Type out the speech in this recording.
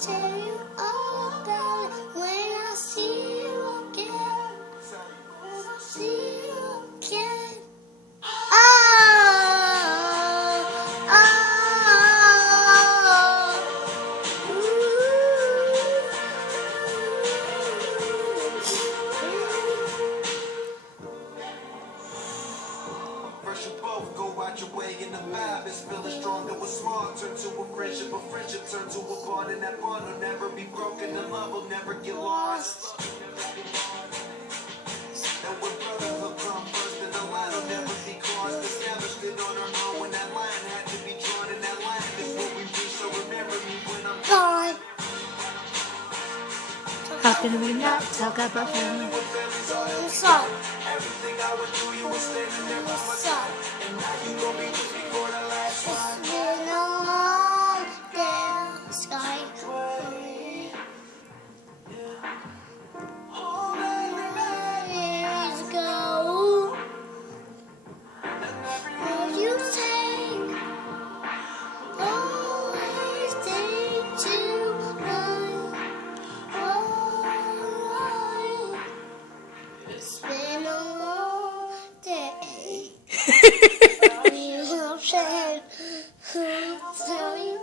tell you all about it when I see you again. When I see you again. Oh, oh, First you both go out your way and the vibe is feeling stronger. What's small turn to a friendship turn to a bond, and that bond will never be broken. The love will never get lost. And when brothers will come first, then the line will never be crossed. Established it on our own when that line had to be drawn, and that line is what we reach. So remember me when I'm gone. How can we not talk about family? So, everything I went through, you were standing there by my so. side. And now you gon' be just before the last line. It's been a long day, sky. Years ago, will you take always take tonight? Oh, it's been a long day. You said, tell you